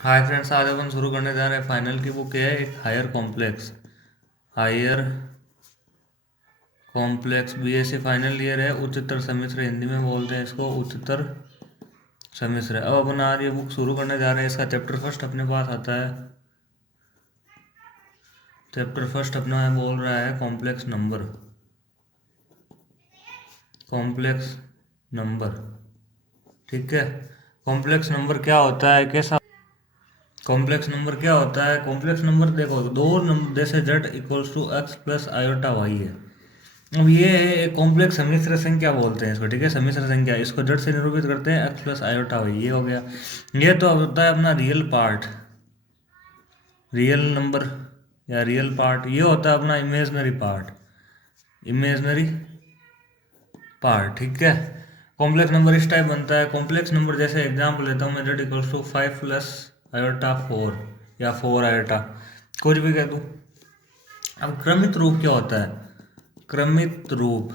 Hi friends, आज अपन शुरू करने जा रहे हैं फाइनल की बुक है एक higher complex BSc final year है। उच्चतर सम्मिश्र, हिंदी में बोलते हैं इसको उच्चतर सम्मिश्र। अब अपन आज ये बुक शुरू करने जा रहे हैं। इसका चैप्टर फर्स्ट अपने पास आता है। चैप्टर फर्स्ट अपना है, बोल रहा है कॉम्प्लेक्स नंबर। कॉम्प्लेक्स नंबर, ठीक है। कॉम्प्लेक्स नंबर क्या होता है, कैसा कॉम्प्लेक्स नंबर क्या होता है? कॉम्प्लेक्स नंबर देखो, दो नंबर जैसे z equals to x plus iota y है। अब ये है एक कॉम्प्लेक्स सम्मिश्र संख्या बोलते हैं इसको, ठीक है। सम्मिश्र संख्या, इसको z से निरूपित करते हैं एक्स प्लस आयोटा वाई, ये हो गया। ये तो होता है अपना रियल पार्ट, रियल नंबर या रियल पार्ट। ये होता है अपना इमेजनरी पार्ट, इमेजनरी पार्ट, ठीक है। कॉम्प्लेक्स नंबर इस टाइप बनता है। कॉम्प्लेक्स नंबर जैसे एग्जाम्पल लेता हूँ मैं, z इक्वल्स टू 5 प्लस आयोटा 4 या 4 आयोटा, कुछ भी कह दूँ। अब क्रमित रूप क्या होता है? क्रमित रूप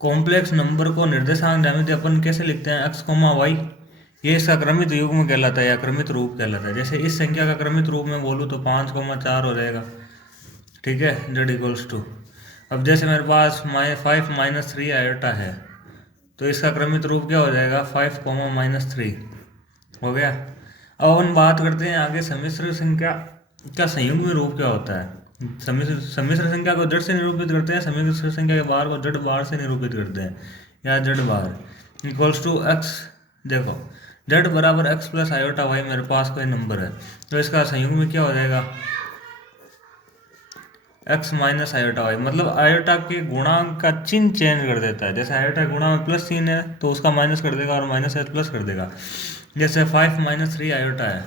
कॉम्प्लेक्स नंबर को निर्देशांक ज्यामिति अपन कैसे लिखते हैं, एक्स कोमा वाई। ये इसका क्रमित युग्म कहलाता है या क्रमित रूप कहलाता है। जैसे इस संख्या का क्रमित रूप में बोलूँ तो 5,4 हो जाएगा, ठीक है, z इक्वल्स टू। अब जैसे मेरे पास 5 माइनस 3 आयोटा है, तो इसका क्रमित रूप क्या हो जाएगा, 5,-3 हो गया। अब अपन बात करते हैं आगे सम्मिश्र संख्या का संयुग्म रूप क्या होता है। सम्मिश्र संख्या को जड़ से निरूपित करते हैं, सम्मिश्र संख्या के बार को जड़ बार से निरूपित करते हैं या जड़ बार इक्वल्स टू एक्स। देखो, जड़ बराबर एक्स प्लस आयोटा वाई, मेरे पास कोई नंबर है तो इसका संयुग्म क्या हो जाएगा, एक्स माइनस आयोटा वाई। मतलब आयोटा के गुणांक का चिन्ह चेंज कर देता है। जैसे आयोटा के गुणा में प्लस चिन्ह है तो उसका माइनस कर देगा और माइनस है प्लस कर देगा। जैसे 5 माइनस 3 आयोटा है,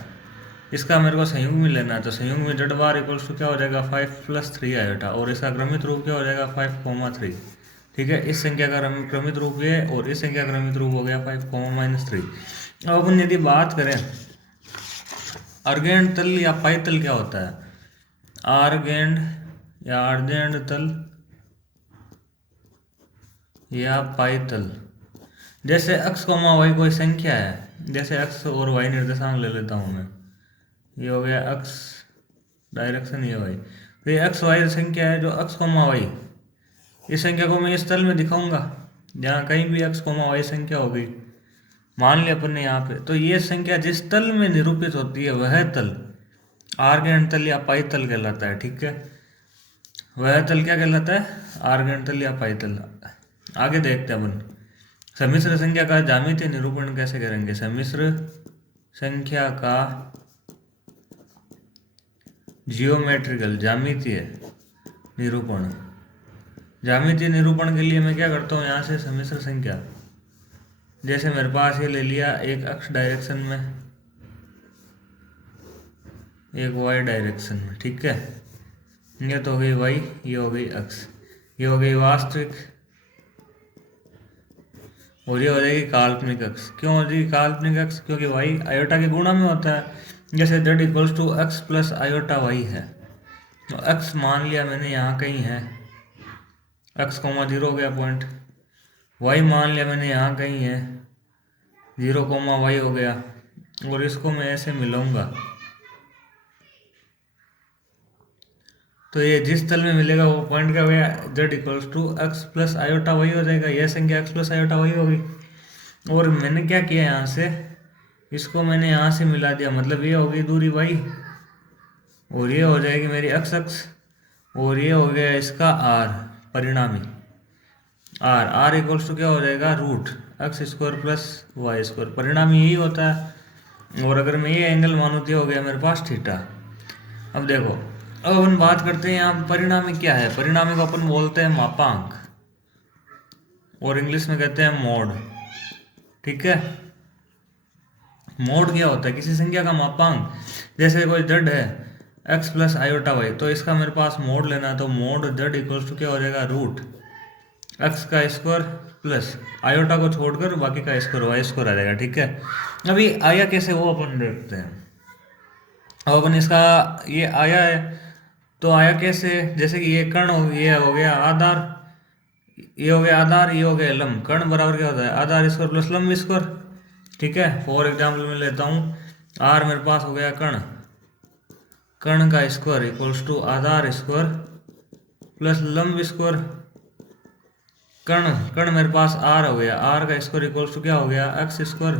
इसका मेरे को संयुग्म में लेना है तो संयुग्म में जड़ बार इक्वल्स टू क्या हो जाएगा, 5 प्लस 3 आयोटा, और इसका क्रमित रूप क्या हो जाएगा, 5,3, ठीक है। इस संख्या का क्रमित रूप ये और इस संख्या का क्रमित रूप हो गया 5,-3। अब अपन यदि बात करें अर्गेंड तल या पाई तल क्या होता है, आर्गेंड या अर्जेंड तल या पाई तल। जैसे x कोमा वाई कोई संख्या है, जैसे x और y निर्देशांक ले लेता हूँ मैं, ये हो गया x डायरेक्शन, ये y, तो ये x y संख्या है जो x कोमा वाई। इस संख्या को मैं इस तल में दिखाऊंगा जहाँ कहीं भी x कोमा वाई संख्या होगी, मान लिया अपन ने यहाँ पे, तो ये संख्या जिस तल में निरूपित होती है वह तल आर्गेंड तल या पाई तल कहलाता है, ठीक है। वह तल क्या कहलाता है, आर्गेंड तल या पाई तल। आगे देखते हैं अपन सम्मिश्र संख्या का ज्यामितीय निरूपण कैसे करेंगे। सम्मिश्र संख्या का जियोमेट्रिकल ज्यामितीय निरूपण। ज्यामितीय निरूपण के लिए मैं क्या करता हूँ, यहाँ से सम्मिश्र संख्या, जैसे मेरे पास ये ले लिया एक x डायरेक्शन में, एक y डायरेक्शन में, ठीक है। ये तो हो गई y, ये हो गई x, ये हो गई वास्तविक और ये हो जाएगी काल्पनिक अक्ष। क्यों हो जाएगी काल्पनिक अक्ष, क्योंकि वाई आयोटा के गुणा में होता है। जैसे z equals to x plus iota y है, तो x मान लिया मैंने यहाँ कहीं है, x कोमा 0 हो गया पॉइंट। y मान लिया मैंने यहाँ कहीं है, 0 कोमा वाई हो गया, और इसको मैं ऐसे मिलाऊंगा तो ये जिस तल में मिलेगा वो पॉइंट क्या हो गया, z equals to x plus iota y हो जाएगा। यह संख्या एक्स प्लस आयोटा वाई होगी। और मैंने क्या किया, यहाँ से इसको मैंने यहाँ से मिला दिया, मतलब ये होगी दूरी y और ये हो जाएगी मेरी x अक्ष, और ये हो गया इसका r परिणामी r इक्वल्स टू क्या हो जाएगा, root x square plus y square. परिणामी यही होता है। और अगर मैं ये एंगल मानूँ तो हो गया मेरे पास थीटा। अब देखो, अब अपन बात करते हैं यहाँ परिणामी क्या है। परिणामी को अपन बोलते हैं मापांक, और इंग्लिश में कहते हैं मोड, ठीक है। मोड क्या होता है, किसी संख्या का मापांक। जैसे कोई z है x प्लस आयोटा वाई, तो इसका मेरे पास मोड लेना है, तो मोड z इक्वल्स टू क्या हो जाएगा, रूट x का स्क्वायर प्लस आयोटा को छोड़कर बाकी का स्क्वायर वाई स्क्वायर आ जाएगा, ठीक है। अभी आया कैसे वो अपन देखते हैं। अब अपन इसका ये आया है तो आया कैसे, जैसे कि ये कर्ण हो, ये हो गया आधार, ये हो गया आधार, ये हो गया लंब। कर्ण बराबर क्या होता है, आधार स्क्वायर प्लस लंब स्क्वायर, ठीक है। फॉर एग्जाम्पल मैं लेता हूँ आर मेरे पास हो गया कर्ण, कर्ण का स्क्वायर इक्वल्स टू आधार स्क्वायर प्लस लंब स्क्वायर। कर्ण कर्ण मेरे पास आर हो गया, आर का स्क्वायर इक्वल्स टू क्या हो गया x square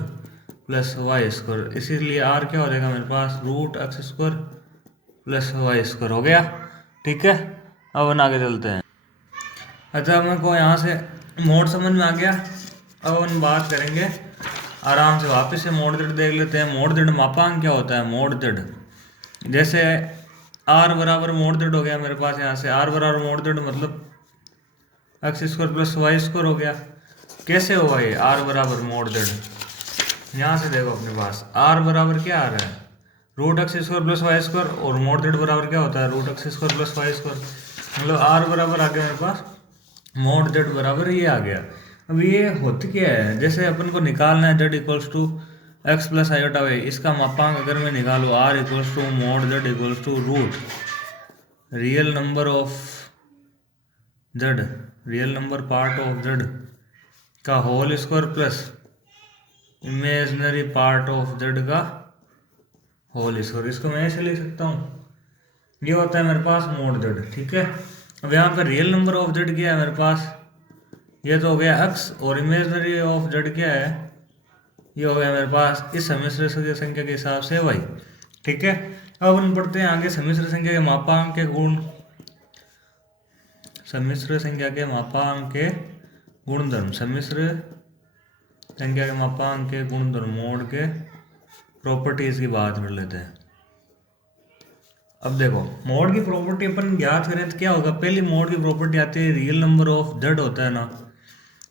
plus y square, इसीलिए आर क्या हो जाएगा मेरे पास root x square plus y square हो गया। ठीक है, अब अपन आगे चलते हैं। अच्छा मेरे को यहाँ से मोड समझ में आ गया। अब अपन बात करेंगे आराम से, वापस से मोड जेड देख लेते हैं। मोड जेड मापांक क्या होता है, मोड जेड जैसे आर बराबर मोड जेड हो गया मेरे पास, यहाँ से आर बराबर मोड जेड मतलब x square plus y square हो गया। कैसे होगा ये आर बराबर मोड जेड, यहाँ से देखो अपने पास आर बराबर क्या आ रहा है root x square plus y square, और मोड जेड बराबर क्या होता है root x square plus y square, मतलब आर बराबर आ गया मेरे पास मोड जेड बराबर ये आ गया। अब ये होती क्या है, जैसे अपन को निकालना है z equals to x plus iota y, इसका मापांक अगर मैं निकालूँ r equals to mod z equals to root real number of z, real number part of z का whole square plus imaginary part of z का whole square, इसको मैं ऐसे लिख सकता हूँ, ये होता है मेरे पास मोड जेड। ठीक है, अब यहाँ पर रियल नंबर ऑफ जेड क्या है मेरे पास, ये तो हो गया एक्स, और इमेजनरी ऑफ जेड क्या है, ये हो गया मेरे पास इस सम्मिश्र संख्या के हिसाब से वाई। ठीक है, अब हम पढ़ते हैं आगे सम्मिश्र संख्या के मापांक के गुण, सम्मिश्र संख्या के मापांक के गुणधर्म, सम्मिश्र संख्या के मापांक के गुणधर्म मोड के प्रॉपर्टीज की बात कर लेते हैं। अब देखो मोड की प्रॉपर्टी अपन ज्ञात करें तो क्या होगा, पहली मोड की प्रॉपर्टी आती है रियल नंबर ऑफ जेड होता है ना,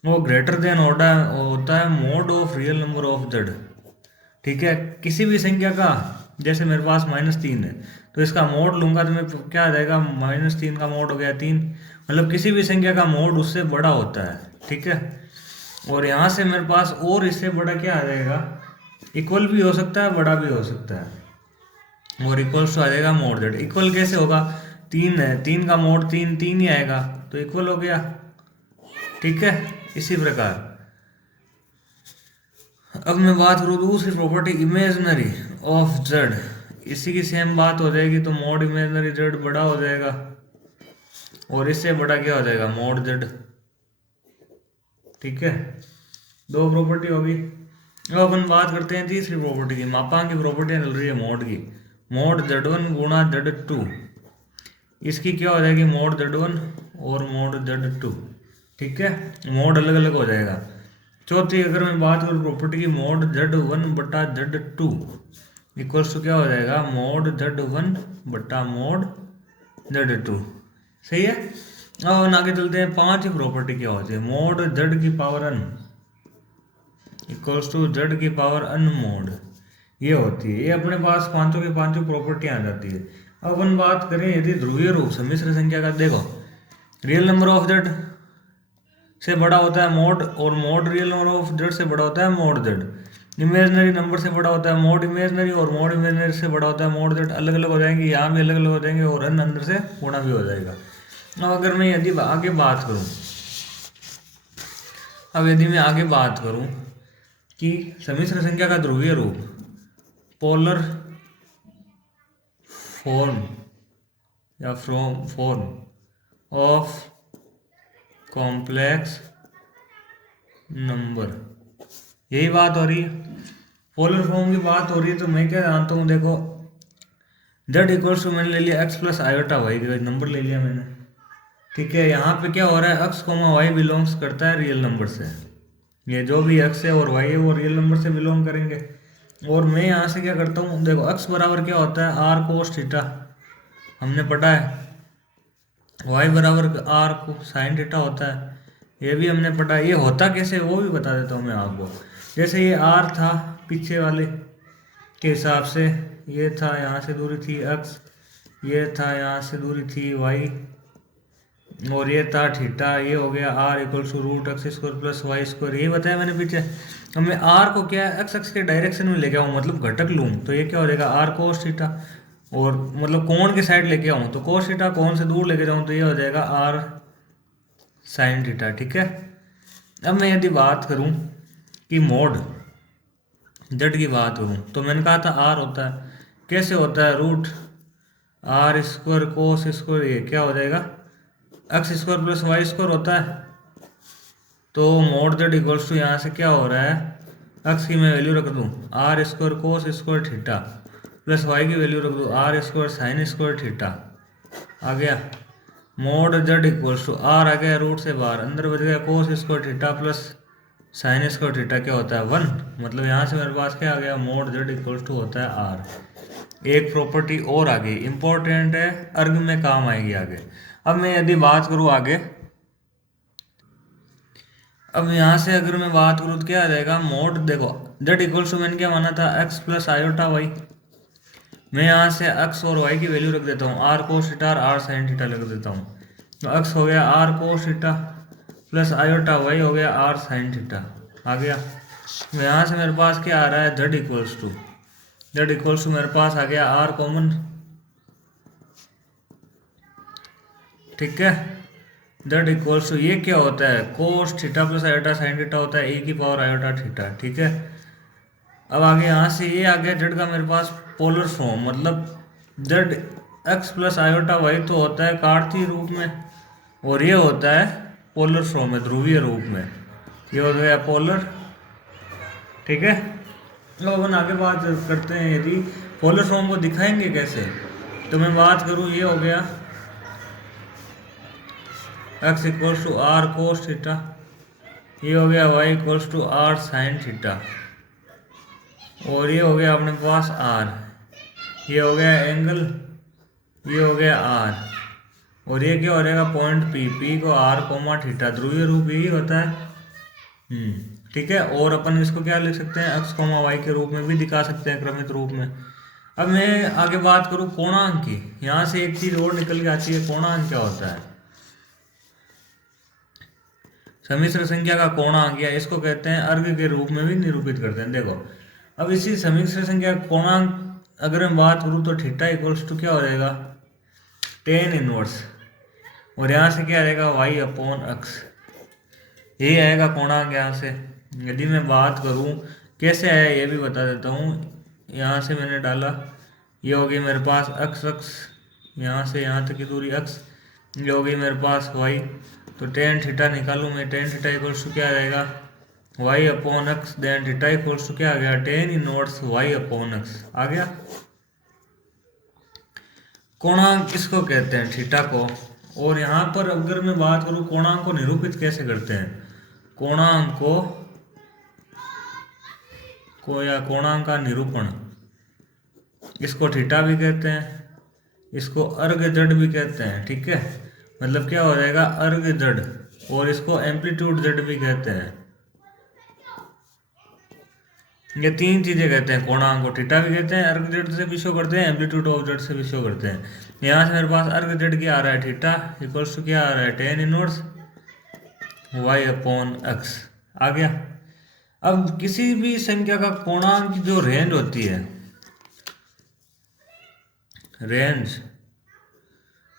वो ग्रेटर देन होता है mode of real number of Z. ठीक है, किसी भी संख्या का, जैसे मेरे पास -3 है तो इसका मोड लूंगा तो मैं क्या आ जाएगा -3 का मोड हो गया 3, मतलब किसी भी संख्या का मोड उससे बड़ा होता है। ठीक है, और यहाँ से मेरे पास और इससे बड़ा क्या आ जाएगा, इक्वल भी हो सकता है बड़ा भी हो सकता है, और इक्वल्स तो आ जाएगा मोड जेड। इक्वल कैसे होगा, 3 है, 3 का मोड 3 3 ही आएगा तो इक्वल हो गया। ठीक है, इसी प्रकार अब मैं बात करूँ दूसरी प्रॉपर्टी इमेजनरी ऑफ जेड, इसी की सेम बात हो जाएगी, तो मोड इमेजनरी जेड बड़ा हो जाएगा और इससे बड़ा क्या हो जाएगा मोड जेड। ठीक है, दो प्रॉपर्टी होगी। अब अपन बात करते हैं तीसरी प्रॉपर्टी की, मापांक की प्रॉपर्टी चल रही है मोड की, मोड Z1 गुणा Z2, इसकी क्या हो जाएगी मोड Z1 और मोड Z2। ठीक है, मोड अलग अलग हो जाएगा। चौथी अगर मैं बात करूँ प्रॉपर्टी की, मोड Z1 बटा Z2 इक्वल्स टू क्या हो जाएगा मोड Z1 बटा मोड Z2। सही है, अब आगे चलते हैं। पांचवी प्रॉपर्टी क्या होती है, मोड Z की power n equals to Z की पावर n मोड, ये होती है। ये अपने पास पांचों के पांचों प्रॉपर्टी आ जाती है। अब अपन बात करें यदि ध्रुवीय रूप सम्मिश्र संख्या का, देखो रियल नंबर ऑफ जेड से बड़ा होता है मोड, और mode real number of Z से बड़ा होता है मोड जेड। इमेजनरी नंबर से बड़ा होता है मोड इमेजनरी, और मोड इमेजनरी से बड़ा होता है मोड जेड। अलग अलग हो जाएंगे, यहाँ भी अलग अलग हो जाएंगे, और n अंदर से गुणा भी हो जाएगा। अब अगर मैं यदि आगे बात करूँ, अब यदि मैं आगे बात करूँ कि सम्मिश्र संख्या का ध्रुवीय रूप पोलर फॉर्म या फॉर्म ऑफ कॉम्प्लेक्स नंबर, यही बात हो रही है, पोलर फॉर्म की बात हो रही है। तो मैं क्या जानता हूँ, देखो जेड इक्वल्स टू मैंने ले लिया x plus iota y, number ले लिया मैंने। ठीक है, यहाँ पे क्या हो रहा है, एक्स कोमा वाई बिलोंग्स करता है रियल नंबर से, ये जो भी एक्स है और वाई है वो रियल नंबर से बिलोंग करेंगे। और मैं यहाँ से क्या करता हूँ, देखो एक्स बराबर क्या होता है आर कोस थीटा, हमने पढ़ा है। वाई बराबर आर को साइन थीटा होता है, ये भी हमने पढ़ा है। ये होता कैसे वो भी बता देता हूँ मैं आपको। जैसे ये आर था पीछे वाले के हिसाब से, ये था यहाँ से दूरी थी एक्स, ये था यहाँ से दूरी थी वाई, और ये था थीटा, ये हो गया r equal to root x square plus y square, ये बताया मैंने पीछे। अब मैं आर को क्या एक्स एक्स के डायरेक्शन में लेके आऊँ, मतलब घटक लूँ, तो ये क्या हो जाएगा आर कोस थीटा, और मतलब कोण के साइड लेके आऊँ तो कोस थीटा, कोण से दूर लेके जाऊँ तो ये हो जाएगा आर साइन थीटा। ठीक है, अब मैं यदि बात करूँ कि मोड जेड की बात करूँ तो मैंने कहा था आर होता है, कैसे होता है, root r square cos square, ये क्या हो जाएगा x square plus y square होता है। तो मोड जेड इक्वल्स टू यहाँ से क्या हो रहा है, एक्स की मैं वैल्यू रख दूँ r square cos square theta plus y की वैल्यू रख दूँ r square sine square theta, आ गया mod z equals to r आ गया रूट से बाहर, अंदर बच गया cos square theta plus sine square theta, क्या होता है 1, मतलब यहाँ से मेरे पास क्या आ गया मोड जेड इक्वल्स टू होता है आर। एक प्रॉपर्टी और आ गई इंपॉर्टेंट है, अर्ग में काम आएगी आगे। अब मैं यदि बात करूँ आगे, अब यहाँ से अगर मैं बात करूँ तो क्या आ जाएगा मोड, देखो जेड इक्वल्स टू मैंने क्या माना था एक्स प्लस आयोटा वाई, मैं यहाँ से एक्स और वाई की वैल्यू रख देता हूँ आर कोस थीटा और आर साइन थीटा रख देता हूँ। तो एक्स हो गया r cos theta plus iota y हो गया आर साइन थीटा, आ गया। तो यहाँ से मेरे पास क्या आ रहा है जेड इक्वल्स टू मेरे पास आ गया आर कॉमन, ठीक है। जेड इक्वल्स टू ये क्या होता है कोस theta plus iota sine theta होता है ए की पावर आयोटा थीटा, ठीक है। अब आगे यहाँ से ये आ गया जेड का मेरे पास पोलर फॉर्म, मतलब z x plus iota y तो होता है कार्तीय रूप में, और ये होता है पोलर फॉर्म में ध्रुवीय रूप में, ये हो गया पोलर, ठीक है। अब अपन आगे बात करते हैं यदि पोलर फॉर्म को दिखाएंगे कैसे, तो मैं बात करूँ ये हो गया x equals to r cos theta, ये हो गया y equals to r sine theta, और ये हो गया अपने पास आर, ये हो गया एंगल, ये हो गया आर, और ये क्या हो जाएगा पॉइंट पी, पी को आर कोमा थीटा, ध्रुवीय रूप यही होता है, ठीक है। और अपन इसको क्या लिख सकते हैं एक्स कोमा वाई के रूप में भी दिखा सकते हैं क्रमित रूप में। अब मैं आगे बात करूँ कोणांक की, यहाँ से एक चीज और निकल के आती है, कोणांक क्या होता है, सम्मिश्र संख्या का कोणांक, या इसको कहते हैं अर्ग के रूप में भी निरूपित करते हैं। देखो अब इसी सम्मिश्र संख्या का कोणांक अगर मैं बात करूँ तो थीटा इक्वल्स टू क्या हो जाएगा टेन इनवर्स, और यहाँ से क्या आएगा वाई अपॉन एक्स, यही आएगा कोणांक यहाँ से। यदि मैं बात करूँ कैसे आया ये भी बता देता हूँ, यहाँ से मैंने डाला, ये हो गई मेरे पास एक्स एक्स, यहाँ से यहाँ तक की दूरी एक्स, ये हो गई मेरे पास वाई, तो टेन थीटा निकालूँ मैं, टेन थीटा इक्वल्स टू क्या आ जाएगा y upon x, then theta equals to क्या आ गया tan inverse y upon x, आ गया। कोणांक किसको कहते हैं थीटा को। और यहाँ पर अगर मैं बात करूँ कोणांक को निरूपित कैसे करते हैं, कोणांक को या कोणांक का निरूपण, इसको थीटा भी कहते हैं, इसको अर्ग जड़ भी कहते हैं, ठीक है। मतलब क्या हो जाएगा अर्ग जड़, और इसको एम्पलीट्यूड जड़ भी कहते हैं, ये तीन चीजें कहते हैं कोणांक को, थीटा भी कहते हैं, अर्ग जड़ से भी शो करते हैं, एम्पलीट्यूड ऑफ जड़ से भी शो करते हैं। यहाँ से मेरे पास अर्ग जड़ क्या आ रहा है थीटा इक्वल्स टू क्या आ रहा है tan inverse y upon x, आ गया। अब किसी भी संख्या का कोणांक की जो रेंज होती है,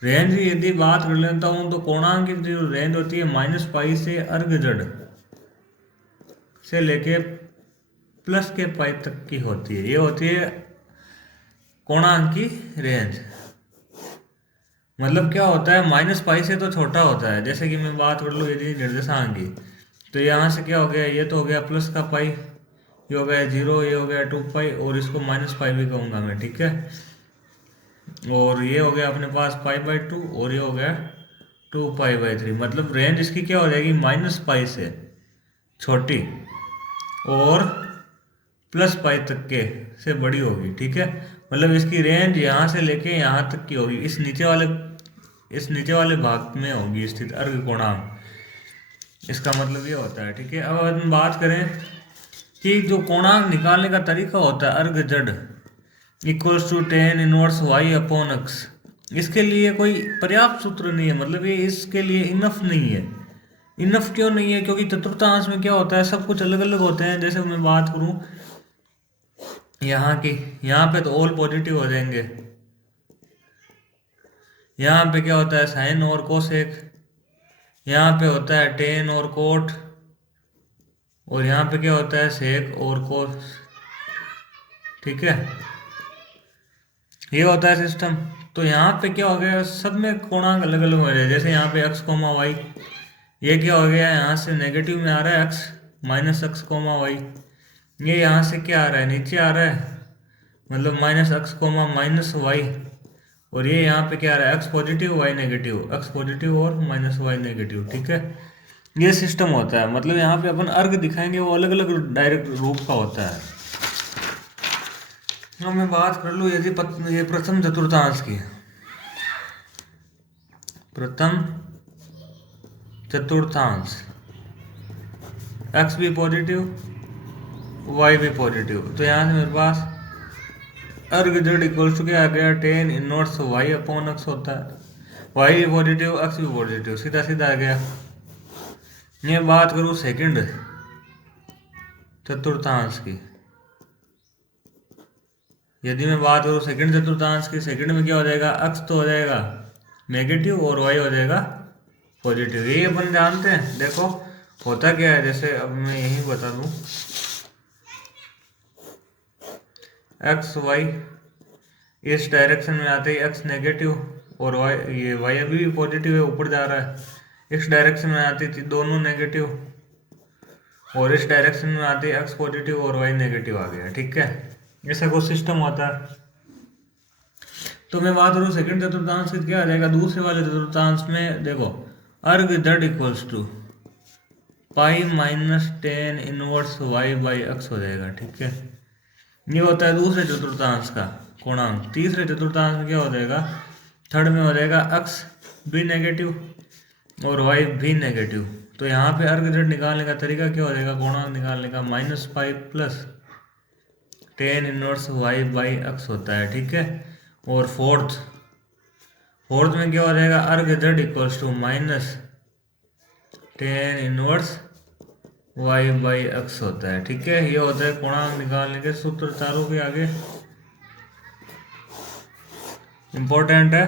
रेंज यदि बात कर लेता हूं तो कोणांक की जो रेंज होती है माइनस पाई से अर्ग जड़ से लेके प्लस के पाई तक की होती है, ये होती है कोणांक की रेंज। मतलब क्या होता है माइनस पाई से तो छोटा होता है, जैसे कि मैं बात कर लूँ यदि निर्देशांक की, तो यहाँ से क्या हो गया ये तो हो गया प्लस का पाई, ये हो गया जीरो, ये हो गया 2 पाई, और इसको माइनस पाई भी कहूँगा मैं, ठीक है। और ये हो गया अपने पास पाई बाई 2, और ये हो गया 2 पाई बाई 3, मतलब रेंज इसकी क्या हो जाएगी माइनस पाई से छोटी और प्लस पाई तक के से बड़ी होगी, ठीक है। मतलब इसकी रेंज यहाँ से लेके यहाँ तक की होगी, इस नीचे वाले भाग में होगी स्थित अर्ग कोणांक, इसका मतलब ये होता है, ठीक है। अब हम बात करें कि जो कोणांक निकालने का तरीका होता है arg z equals to tan inverse y upon x, इसके लिए कोई पर्याप्त सूत्र नहीं है, मतलब ये इसके लिए इनफ नहीं है। इनफ क्यों नहीं है, क्योंकि चतुर्थांश में क्या होता है सब कुछ अलग अलग होते हैं। जैसे मैं बात करूं यहाँ की, यहाँ पे तो ऑल पॉजिटिव हो जाएंगे, यहाँ पे क्या होता है साइन और कोसेक, यहाँ पे होता है टेन और कोट, और यहाँ पे क्या होता है सेक और कोस, ठीक है, ये होता है सिस्टम। तो यहाँ पे क्या हो गया, सब में कोणांक अलग अलग हो रहे हैं। जैसे यहाँ पे x कोमा वाई, ये क्या हो गया, यहाँ से नेगेटिव में आ रहा है x minus x comma y. ये यहाँ से क्या आ रहा है, नीचे आ रहा है, मतलब minus x comma minus y. और ये यहाँ पे क्या आ रहा है, x positive y negative, x positive और माइनस वाई नेगेटिव। ठीक है, ये सिस्टम होता है। मतलब यहाँ पे अपन अर्घ दिखाएंगे वो अलग अलग डायरेक्ट रूप का होता है। अब मैं बात कर लूँ यदि ये प्रथम चतुर्थांश की, प्रथम चतुर्थांश, एक्स भी पॉजिटिव वाई भी पॉजिटिव, तो यहाँ से मेरे पास अर्घ जेड इक्वल्स टू क्या आ गया, tan inverse y upon x होता है। वाई भी पॉजिटिव एक्स भी पॉजिटिव, सीधा सीधा आ गया। ये बात करूँ सेकंड चतुर्थांश की, यदि मैं बात करूँ सेकंड चतुर्थांश की, सेकंड में क्या हो जाएगा, एक्स तो हो जाएगा नेगेटिव और वाई हो जाएगा पॉजिटिव। ये अपन जानते हैं। देखो होता क्या है, जैसे अब मैं यही बता दूं, एक्स वाई इस डायरेक्शन में आते ही एक्स नेगेटिव और वाई, ये वाई अभी भी पॉजिटिव है, ऊपर जा रहा है। इस डायरेक्शन में आती थी दोनों नेगेटिव, और इस डायरेक्शन में आती है एक्स पॉजिटिव और वाई नेगेटिव आ गया। ठीक है, ऐसा कुछ सिस्टम होता है। तो मैं बात करूँ सेकंड चतुर्थांश की, क्या आ जाएगा, दूसरे वाले चतुर्थांश में देखो arg z equals to pi minus tan inverse y by x हो जाएगा। ठीक है, ये होता है दूसरे चतुर्थांश का कोणांक। तीसरे चतुर्थांश में क्या हो जाएगा, थर्ड में हो जाएगा एक्स भी नेगेटिव और वाई भी नेगेटिव। तो यहाँ पे अर्घ जेड निकालने का तरीका क्या हो जाएगा, कोणांक निकालने का, minus pi plus tan inverse y by x होता है। ठीक है, और फोर्थ में क्या हो जाएगा, arg z equals to minus tan inverse y by x होता है। ठीक है, ये होता है कोणांक निकालने के सूत्र, चारों के आगे इंपॉर्टेंट है,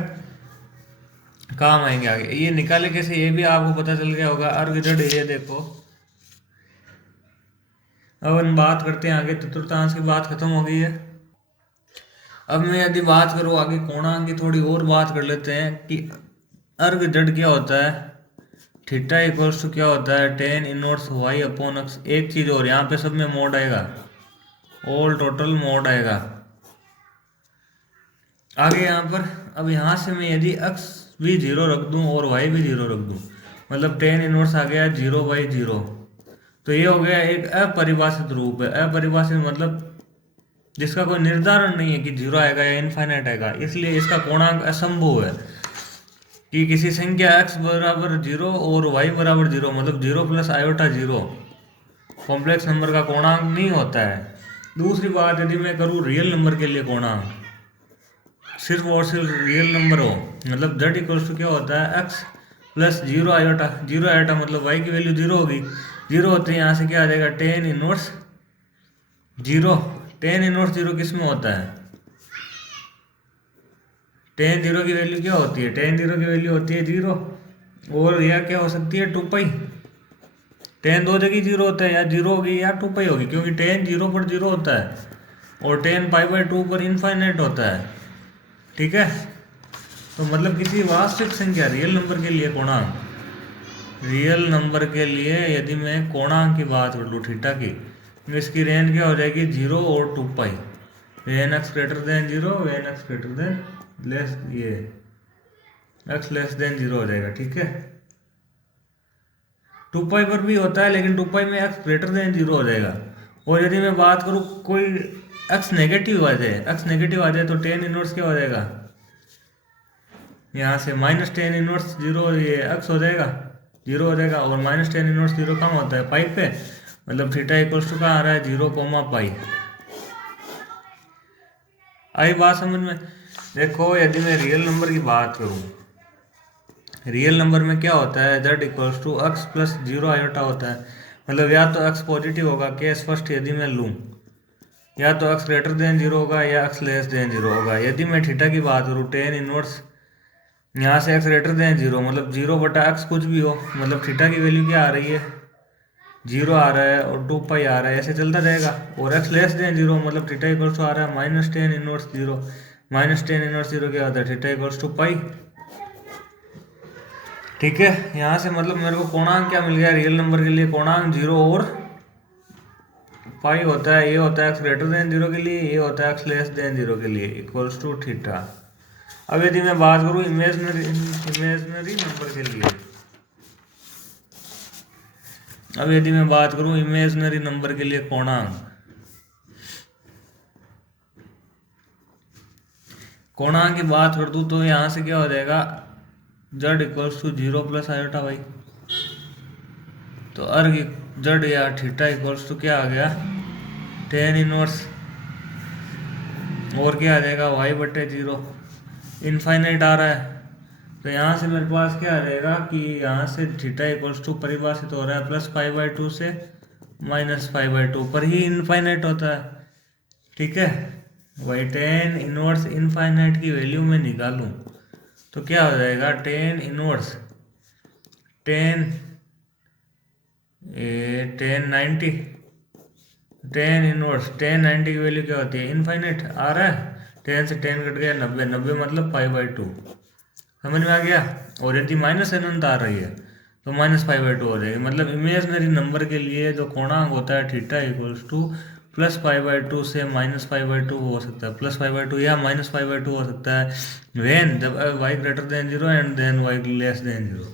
काम आएंगे आगे। ये निकाले कैसे, ये भी आपको पता चल गया होगा। अर्घ जेड, ये देखो, अब हम बात करते हैं आगे, चतुर्थांश की बात खत्म हो गई है। अब मैं यदि बात करूँ आगे कोणांक की, थोड़ी और बात कर लेते हैं कि अर्घ जेड क्या होता है, थीटा इक्वल्स टू क्या होता है, tan inverse y upon x. एक चीज और, यहाँ पे सब में मोड आएगा, ऑल टोटल मोड आएगा आगे यहाँ पर। अब यहाँ से मैं यदि एक्स भी जीरो रख दूँ और वाई भी जीरो रख दूँ, मतलब टेन इनवर्स आ गया जीरो बाई जीरो, तो ये हो गया एक अपरिभाषित रूप है। अपरिभाषित मतलब जिसका कोई निर्धारण नहीं है कि जीरो आएगा या इनफाइनाइट आएगा, इसलिए इसका कोणांक असंभव है कि किसी संख्या x बराबर जीरो और y बराबर जीरो, मतलब zero plus iota zero complex number का कोणांक नहीं होता है। दूसरी बात, यदि मैं करूँ रियल नंबर के लिए कोणांक, सिर्फ और सिर्फ रियल नंबर हो, मतलब z इक्वल्स टू क्या होता है, x plus zero iota. Zero iota मतलब y की वैल्यू जीरो होगी, जीरो होते हैं यहाँ से क्या आ जाएगा, tan inverse zero. Tan inverse zero किस में होता है, टेन जीरो की वैल्यू क्या होती है, टेन जीरो की वैल्यू होती है जीरो, और यह क्या हो सकती है, टू पाई। टेन दो जगह जीरो होता है, या जीरो होगी या टू पाई होगी, क्योंकि टेन जीरो पर जीरो होता है और टेन पाई बाई टू पर इनफाइनाइट होता है। ठीक है, तो मतलब किसी वास्तविक संख्या रियल नंबर के लिए कोणांक, रियल नंबर के लिए यदि मैं कोणांक की बात कर लूँ थीटा की, तो इसकी रेंज क्या हो जाएगी, जीरो और two pi. When x greater than zero, when x greater than less, ये एक्स लेस देन जीरो हो जाएगा। ठीक है, टू पाई पर भी होता है, लेकिन टू पाई में एक्स ग्रेटर देन जीरो हो जाएगा। और यदि मैं बात करूँ कोई एक्स नेगेटिव आ जाए, एक्स नेगेटिव आ जाए, तो टेन इनवर्स क्या हो जाएगा, यहाँ से माइनस टेन इनवर्स जीरो, ये एक्स हो जाएगा, जीरो हो जाएगा। और माइनस टेन इनवर्स जीरो कहाँ होता है, पाई पे, मतलब थीटा इक्वल्स टू कहाँ आ रहा है, जीरो कोमा पाई। आई बात समझ में। देखो यदि मैं रियल नंबर की बात करूँ, रियल नंबर में क्या होता है, z equals to x plus zero iota होता है, मतलब या तो x पॉजिटिव होगा, केस फर्स्ट यदि मैं लूँ, या तो x ग्रेटर देन जीरो होगा या x लेस देन जीरो होगा। यदि मैं थीटा की बात करूँ, टेन इनवर्स यहाँ से x ग्रेटर देन जीरो, मतलब जीरो बटा x कुछ भी हो, मतलब थीटा की वैल्यू क्या आ रही है, जीरो आ रहा है और 2 पाई आ रहा है, ऐसे चलता रहेगा। और एक्स लेस देन जीरो मतलब थीटा इक्वल्स टू आ रहा है -tan−1 0। -tan−1 0 क्या होता है, थीटा इक्वल्स टू पाई। ठीक है, यहाँ से मतलब मेरे को कोणांक क्या मिल गया, रियल नंबर के लिए कोणांक 0 और पाई होता है। ये होता है एक्स ग्रेटर देन 0 के लिए, ये होता है एक्स लेस देन 0 के लिए, इक्वल्स टू थीटा। अब यदि मैं बात करूँ इमेजनरी नंबर के लिए, अब यदि मैं बात करूं इमेजनरी नंबर के लिए कोणांक की बात कर दूं तो यहां से क्या हो जाएगा, z equals to 0 plus iota y. तो अर्ग z या थीटा इक्वल्स टू क्या आ गया, tan इनवर्स, और क्या आ जाएगा y/0। इनफाइनाइट आ रहा है तो यहाँ से मेरे पास क्या आ जाएगा कि यहाँ से थीटा इक्वल्स टू परिभाषित हो रहा है +π/2 से -π/2 पर ही इनफाइनाइट होता है। ठीक है, वही tan इनवर्स इनफाइनाइट की वैल्यू में निकालूं तो क्या हो जाएगा, tan inverse tan 90, tan inverse tan 90 की वैल्यू क्या होती है, इनफाइनाइट आ रहा है, tan से tan कट गया 90, 90 मतलब π/2। समझ में आ गया। और यदि माइनस अनंत आ रही है तो -π/2 हो जाएगी। मतलब इमेजनरी नंबर के लिए जो कोणांक होता है थीटा इक्वल्स टू +π/2 से -π/2 हो सकता है, +π/2 या -π/2 हो सकता है, वेन जब y greater than 0 and then y less than 0।